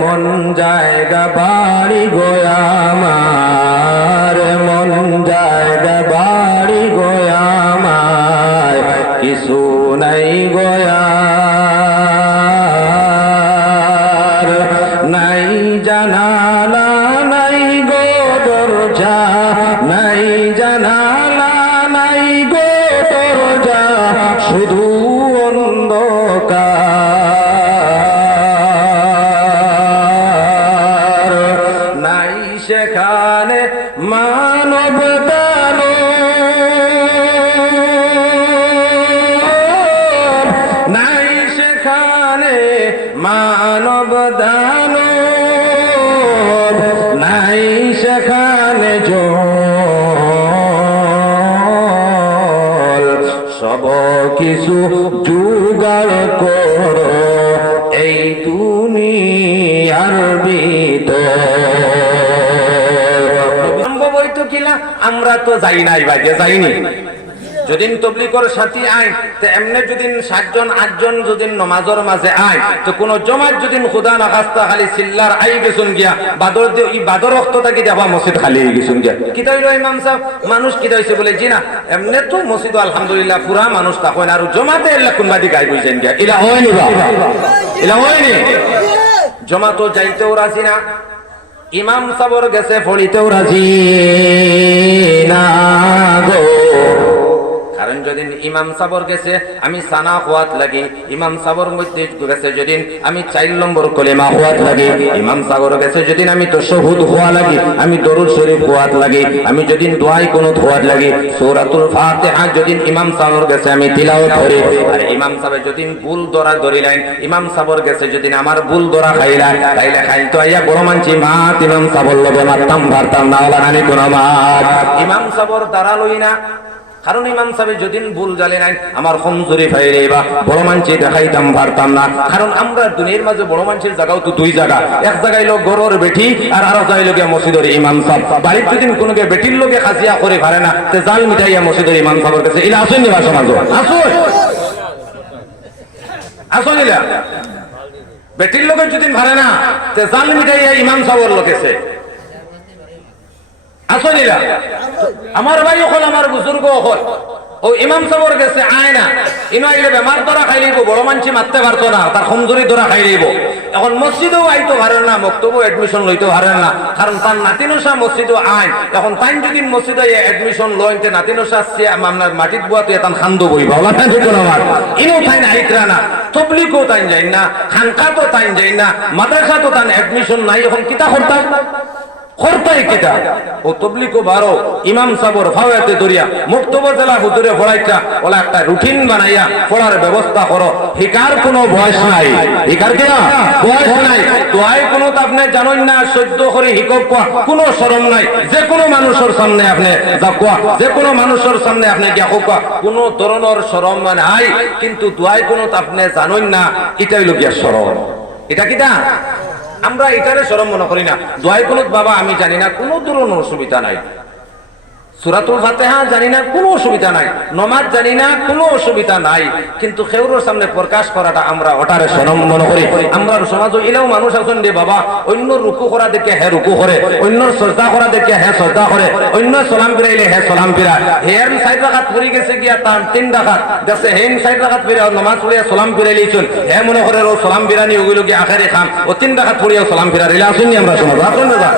মন জায়গা বাড়ি গোয়ামার, মন জায়গা বাড়ি গোয়ামার, কিছু নাই গোয়ার, নাই জানালা নাই গো দরজা, নাই জানালা নাই গো দরজা, শুধু অন্ধকার, নাই সেখানে মানব দানো, নাই সেখানে মানব দানো, নাই সেখানে জল, সব কিছু জোগাড় করো এই দুনিয়ার ভিতর। সম্ভব হইতো কিনা? আমরা তো যাই নাই, বাইরে যাইনি। যদিন তবলিগের সাথী আয় তো এমনি যদিন 7 জন 8 জন যদিন নমাজের মাঝে আয় তো কোন জমাত যদিন খুদা না খাস্তা খালি চিল্লার আই গেছুন গিয়া বাদর দিয়ে ই বাদর রক্তটা কি দেবা মসজিদ খালি হয়ে গেছুন গিয়া কিতা হইল ইমাম সাহেব মানুষ কিতা হইছে বলে জি না এমনি তো মসজিদ আলহামদুলিল্লাহ পুরা মানুষ থাকেন আর জমাতে এলা কোনবাদি গাই বইছেন গিয়া ইলা হয়নি বা ইলা হয়নি। জমাতো যাইতেও রাজি না, ইমাম সাহেবর গেছে ফড়িতেও রাজি না গো। কারণ যদিন ইমাম সাবর গেছে আমি সানা খোয়াত লাগি, ইমাম সাবর মধ্যে গেছে যদিন আমি 4 নম্বর কলেমা খোয়াত লাগি, ইমাম সাবর গেছে যদিন আমি তাশাহুদ খোয়া লাগি, আমি দরুদ শরীফ খোয়াত লাগি, আমি যদিন দোয়াই কোন খোয়াত লাগি, সূরাতুল ফাতিহা যদিন ইমাম সাবর গেছে আমি তিলাওয়াত করি। আর ইমাম সাহেব যদিন ভুল ধরা ধরিলেন, ইমাম সাবর গেছে যদিন আমার ভুল ধরা খাইলা তাইলে খাইতো আইয়া বড় মানছি মাত ইমাম সাবর লগে মারতাম ভারতাম না লাগানি কোন মাত ইমাম সাবর দাঁড়ালই না। কারণ ইমাম সাহেব যদিন ভুল জানে নাই আমার কমজোরি ফাইরে বা বড় মানছি দেখাইতাম পারতাম না। কারণ আমরা দুনিয়ার মাঝে বড় মানছির জায়গাও তো 2 জায়গা, এক জায়গায় লোক গরর বেটি আর আরো জায়গায় লোক মসজিদের ইমাম সাহেব। বাড়ির যদিন কোনো বেটির লোকে খাসিয়া করে পারে না তে জাল মিটাইয়া মসজিদের ইমাম সাহেবের কাছে ইলা আসেন নি বা সমাজ আসুন আসুন ইলা বেটির লোকে যদিন পারে না তে জাল মিটাইয়া ইমাম সাহেবের লোকেছে আসলিলা। আমার ভাই হল আমার বুজুর্গ হল ও ইমাম সাহেবের গেছে আয় না ইনো আইলে বেমার ধরা খাই লইব, বড় মানছি মারতে পারতো না, তার কমজোরি ধরা খাই লইব। এখন মসজিদেও আইতো পারেন না, মক্তবেও এডমিশন লইতে পারেন না, কারণ তার নাতিনসা মসজিদও আইন। এখন তাই যদি মসজিদে এডমিশন লইতে নাতিনসা আপনার মাটিত বুয়াতে এতান খান্দ বইবা ওলা তাই আমার ইনো তাই না আইতরা না, তবলিগও তাই যাই না, খানকাতো তাই যাই না, মাদ্রাসাতো তাই এডমিশন নাই। এখন কিতা করতাম করতাই কিতা ও তবলিগও বারো ইমাম সাবর ফাওয়াতে দরিয়া মুক্তবর জেলা হুজুরে পড়াইতা ওলা একটা রুটিন বানাইয়া পড়ার ব্যবস্থা করো। হিকার কোনো বয়স নাই, হিকার কিনা বয়স নাই। দোয়াই কোনো তো আপনি জানেন না সহ্য করে হিকক কোনো শরম নাই, যে কোনো মানুষের সামনে আপনি যাকুয়া, যে কোনো মানুষের সামনে আপনি গিয়া কোয়া কোনো ধরনের শরম নাই। কিন্তু দোয়াই কোনো তো আপনি জানেন না এটাই লগিয়া শরম, এটা কিটা আমরা এটারে শরম মনে করি না। দোয়াই কুনুত বাবা আমি জানি না, কোনো ধরনের অসুবিধা নাই। সূরাতুল ফাতিহা জানি না, কোনো অসুবিধা নাই। নামাজ জানি না, কোনো অসুবিধা নাই। কিন্তু খেউরের সামনে প্রকাশ করাটা আমরা ওটারে শরম মনে করি। আমরা সমাজে এলেও মানুষ আছেন রে বাবা অন্য রুকু করা দেখে হে রুকু করে, অন্য সজদা করা দেখে হে সজদা করে, অন্য সালাম ফিরাইলে হে সালাম ফিরা। হের 4 রাকাত পড়ে গেছে গিয়া তার 3 রাকাত দেখছে হেন 4 রাকাত ফিরে নামাজ পড়িয়া সালাম ফিরাইলেইছেন, হে মনে করে ও সালাম ফিরানি ওগুলো কি আখেরে খান ও 3 রাকাত পড়িয়া সালাম ফিরা রিলা আসেননি আমরা সমাজ আসেন না।